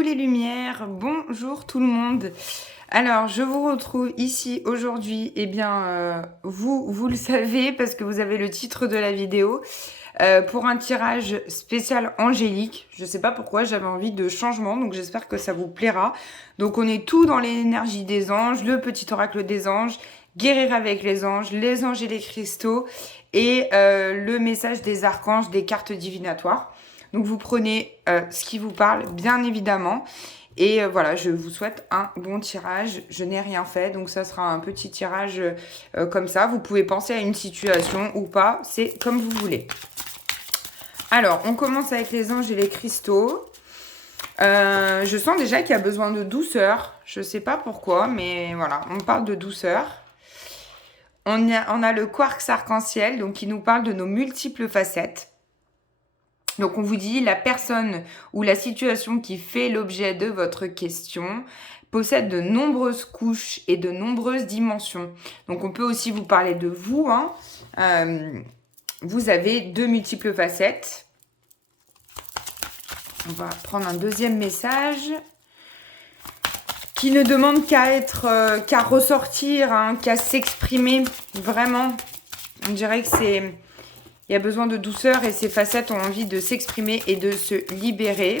Coucou les lumières, bonjour tout le monde. Alors, je vous retrouve ici aujourd'hui, vous le savez parce que vous avez le titre de la vidéo, pour un tirage spécial angélique. Je sais pas pourquoi, j'avais envie de changement, donc j'espère que ça vous plaira. Donc on est tout dans l'énergie des anges, le petit oracle des anges, guérir avec les anges et les cristaux, et le message des archanges, des cartes divinatoires. Donc vous prenez ce qui vous parle, bien évidemment. Et voilà, je vous souhaite un bon tirage. Je n'ai rien fait, donc ça sera un petit tirage comme ça. Vous pouvez penser à une situation ou pas, c'est comme vous voulez. Alors, on commence avec les anges et les cristaux. Je sens déjà qu'il y a besoin de douceur. Je ne sais pas pourquoi, mais voilà, on parle de douceur. On a le quartz arc-en-ciel, donc qui nous parle de nos multiples facettes. Donc on vous dit, la personne ou la situation qui fait l'objet de votre question possède de nombreuses couches et de nombreuses dimensions. Donc on peut aussi vous parler de vous. Vous avez deux multiples facettes. On va prendre un deuxième message qui ne demande qu'à ressortir, qu'à s'exprimer. Vraiment, on dirait que c'est... Il y a besoin de douceur et ces facettes ont envie de s'exprimer et de se libérer.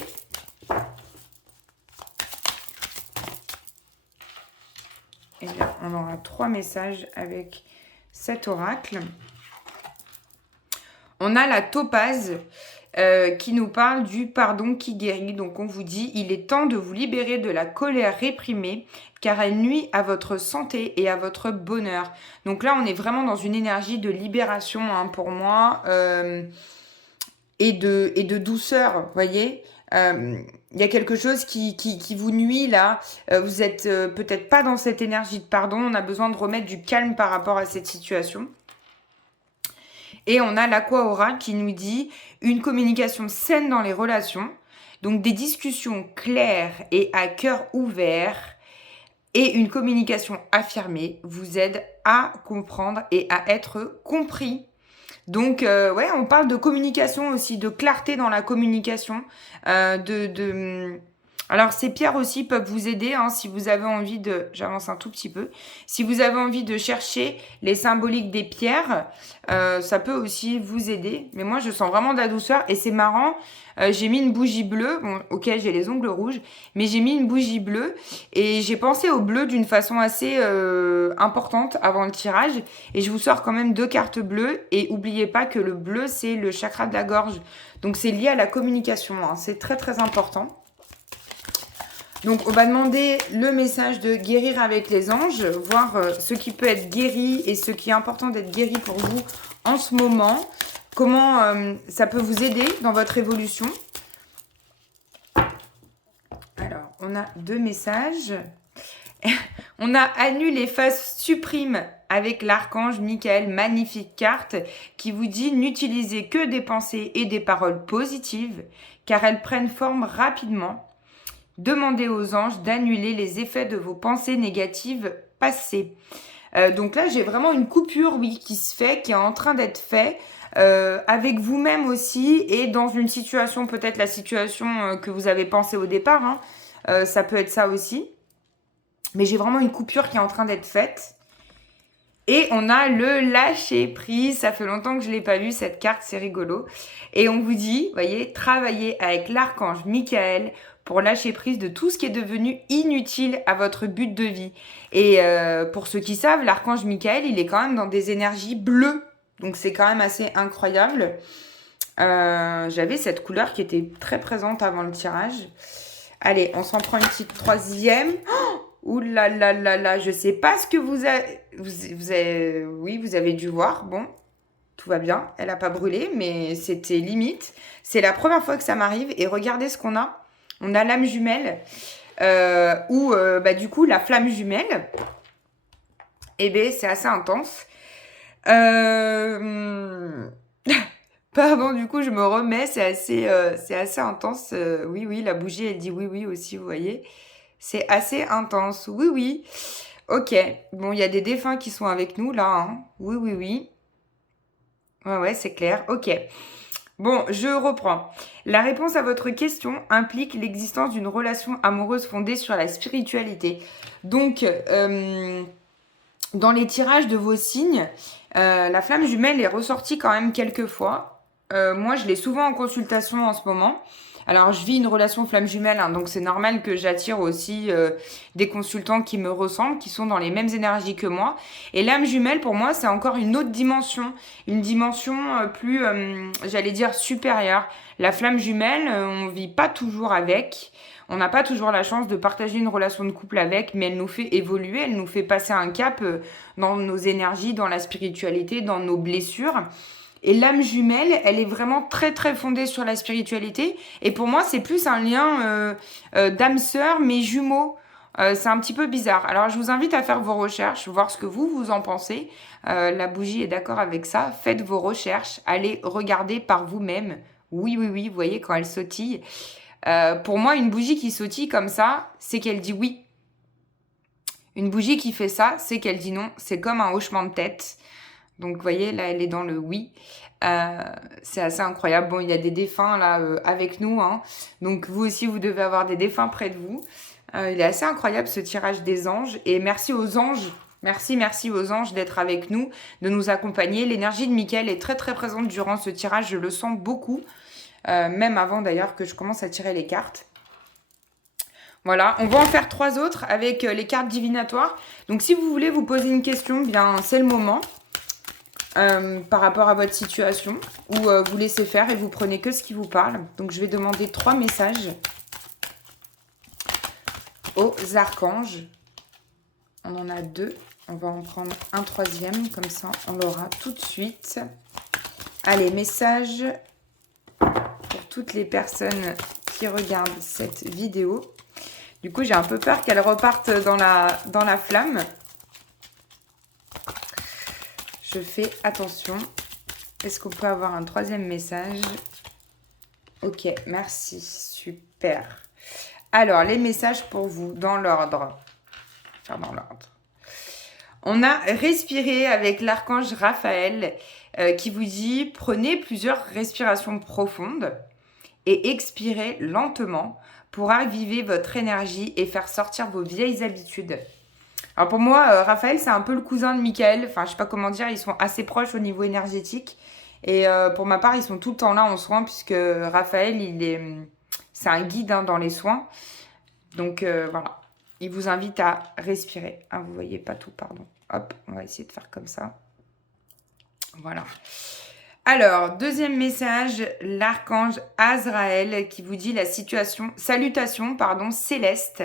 Et bien, on aura 3 messages avec cet oracle. On a la topaze qui nous parle du pardon qui guérit. Donc, on vous dit, il est temps de vous libérer de la colère réprimée car elle nuit à votre santé et à votre bonheur. Donc là, on est vraiment dans une énergie de libération pour moi et de douceur, vous voyez. Il y a quelque chose qui vous nuit là. Vous êtes peut-être pas dans cette énergie de pardon. On a besoin de remettre du calme par rapport à cette situation. Et on a l'Aqua-Aura qui nous dit une communication saine dans les relations. Donc des discussions claires et à cœur ouvert. Et une communication affirmée vous aide à comprendre et à être compris. Donc, ouais, on parle de communication aussi, de clarté dans la communication. Alors, ces pierres aussi peuvent vous aider si vous avez envie de... J'avance un tout petit peu. Si vous avez envie de chercher les symboliques des pierres, ça peut aussi vous aider. Mais moi, je sens vraiment de la douceur et c'est marrant. J'ai mis une bougie bleue. Bon, ok, j'ai les ongles rouges, mais j'ai mis une bougie bleue et j'ai pensé au bleu d'une façon assez importante avant le tirage. Et je vous sors quand même 2 cartes bleues. Et n'oubliez pas que le bleu, c'est le chakra de la gorge. Donc, c'est lié à la communication. C'est très, très important. Donc, on va demander le message de guérir avec les anges, voir ce qui peut être guéri et ce qui est important d'être guéri pour vous en ce moment. Comment ça peut vous aider dans votre évolution. Alors, on a 2 messages. On a annule les phases supprimes avec l'archange Michael, magnifique carte qui vous dit n'utilisez que des pensées et des paroles positives car elles prennent forme rapidement. Demandez aux anges d'annuler les effets de vos pensées négatives passées. Donc là, j'ai vraiment une coupure, oui, qui se fait, qui est en train d'être faite avec vous-même aussi et dans une situation, peut-être la situation que vous avez pensée au départ. Ça peut être ça aussi. Mais j'ai vraiment une coupure qui est en train d'être faite. Et on a le lâcher prise. Ça fait longtemps que je ne l'ai pas vu, cette carte, c'est rigolo. Et on vous dit, vous voyez, travaillez avec l'archange Michael pour lâcher prise de tout ce qui est devenu inutile à votre but de vie. Et pour ceux qui savent, l'archange Michael, il est quand même dans des énergies bleues. Donc c'est quand même assez incroyable. J'avais cette couleur qui était très présente avant le tirage. Allez, on s'en prend une petite troisième. Ouh là là là là, je sais pas ce que vous avez... Oui, vous avez dû voir. Bon, tout va bien. Elle n'a pas brûlé, mais c'était limite. C'est la première fois que ça m'arrive. Et regardez ce qu'on a. On a l'âme jumelle. Du coup, la flamme jumelle. Eh bien, c'est assez intense. Pardon, du coup, je me remets. C'est assez intense. Oui, la bougie, elle dit oui aussi, vous voyez. C'est assez intense. Oui. Ok. Bon, il y a des défunts qui sont avec nous, là. Oui. Ouais, c'est clair. Ok. Bon, je reprends. La réponse à votre question implique l'existence d'une relation amoureuse fondée sur la spiritualité. Donc, dans les tirages de vos signes, la flamme jumelle est ressortie quand même quelques fois. Moi, je l'ai souvent en consultation en ce moment. Alors, je vis une relation flamme jumelle, hein, donc c'est normal que j'attire aussi des consultants qui me ressemblent, qui sont dans les mêmes énergies que moi. Et l'âme jumelle, pour moi, c'est encore une autre dimension, une dimension plus, j'allais dire, supérieure. La flamme jumelle, on vit pas toujours avec. On n'a pas toujours la chance de partager une relation de couple avec, mais elle nous fait évoluer, elle nous fait passer un cap dans nos énergies, dans la spiritualité, dans nos blessures. Et l'âme jumelle, elle est vraiment très très fondée sur la spiritualité. Et pour moi, c'est plus un lien d'âme sœur, mais jumeaux. C'est un petit peu bizarre. Alors, je vous invite à faire vos recherches, voir ce que vous en pensez. La bougie est d'accord avec ça. Faites vos recherches. Allez regarder par vous-même. Oui, oui, oui, vous voyez, quand elle sautille. Pour moi, une bougie qui sautille comme ça, c'est qu'elle dit oui. Une bougie qui fait ça, c'est qu'elle dit non. C'est comme un hochement de tête. Donc, vous voyez, là, elle est dans le oui. C'est assez incroyable. Bon, il y a des défunts là avec nous. Hein. Donc, vous aussi, vous devez avoir des défunts près de vous. Il est assez incroyable ce tirage des anges. Et merci aux anges. Merci aux anges d'être avec nous, de nous accompagner. L'énergie de Mickaël est très, très présente durant ce tirage. Je le sens beaucoup. Même avant d'ailleurs que je commence à tirer les cartes. Voilà, on va en faire 3 autres avec les cartes divinatoires. Donc, si vous voulez vous poser une question, bien, c'est le moment. Par rapport à votre situation, ou vous laissez faire et vous prenez que ce qui vous parle. Donc, je vais demander 3 messages aux archanges. On en a 2. On va en prendre un 3e, comme ça, on l'aura tout de suite. Allez, message pour toutes les personnes qui regardent cette vidéo. Du coup, j'ai un peu peur qu'elles repartent dans la flamme. Je fais attention. Est-ce qu'on peut avoir un 3e message? Ok, merci. Super. Alors, les messages pour vous, dans l'ordre. Enfin, dans l'ordre. On a respiré avec l'archange Raphaël qui vous dit « Prenez plusieurs respirations profondes et expirez lentement pour raviver votre énergie et faire sortir vos vieilles habitudes. » Alors pour moi, Raphaël, c'est un peu le cousin de Mickaël. Enfin, je sais pas comment dire, ils sont assez proches au niveau énergétique. Et pour ma part, ils sont tout le temps là en soins puisque Raphaël, c'est un guide hein, dans les soins. Donc voilà, il vous invite à respirer. Ah, vous voyez pas tout, pardon. Hop, on va essayer de faire comme ça. Voilà. Alors, 2e message, l'archange Azraël qui vous dit la salutation céleste.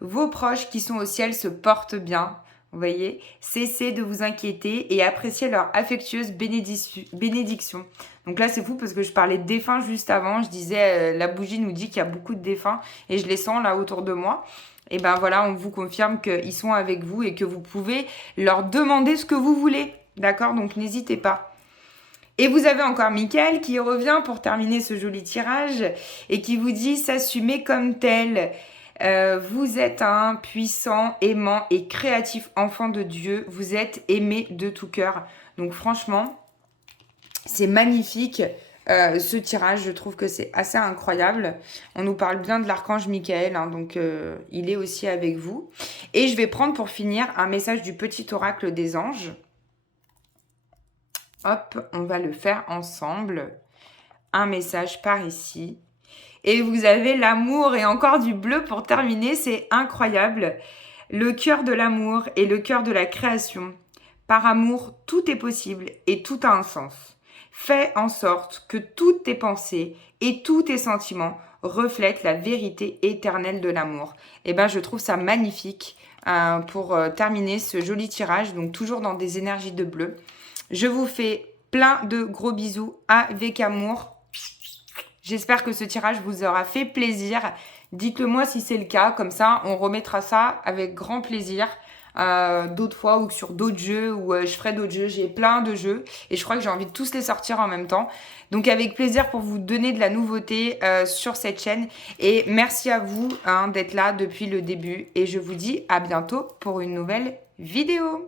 Vos proches qui sont au ciel se portent bien, vous voyez. Cessez de vous inquiéter et appréciez leur affectueuse bénédiction. Donc là, c'est fou parce que je parlais de défunts juste avant. Je disais, la bougie nous dit qu'il y a beaucoup de défunts et je les sens là autour de moi. Et ben voilà, on vous confirme qu'ils sont avec vous et que vous pouvez leur demander ce que vous voulez. D'accord? Donc n'hésitez pas. Et vous avez encore Mickaël qui revient pour terminer ce joli tirage et qui vous dit « S'assumer comme tel ». Vous êtes un puissant, aimant et créatif enfant de Dieu. Vous êtes aimé de tout cœur. Donc franchement, c'est magnifique. Ce tirage, je trouve que c'est assez incroyable. On nous parle bien de l'archange Mickaël, hein, donc il est aussi avec vous. Et je vais prendre pour finir un message du petit oracle des anges. Hop, on va le faire ensemble. Un message par ici. Et vous avez l'amour et encore du bleu pour terminer, c'est incroyable. Le cœur de l'amour et le cœur de la création. Par amour, tout est possible et tout a un sens. Fais en sorte que toutes tes pensées et tous tes sentiments reflètent la vérité éternelle de l'amour. Et ben, je trouve ça magnifique pour terminer ce joli tirage, donc toujours dans des énergies de bleu. Je vous fais plein de gros bisous avec amour. J'espère que ce tirage vous aura fait plaisir. Dites-le moi si c'est le cas. Comme ça, on remettra ça avec grand plaisir d'autres fois ou sur d'autres jeux ou je ferai d'autres jeux. J'ai plein de jeux et je crois que j'ai envie de tous les sortir en même temps. Donc avec plaisir pour vous donner de la nouveauté sur cette chaîne. Et merci à vous d'être là depuis le début. Et je vous dis à bientôt pour une nouvelle vidéo.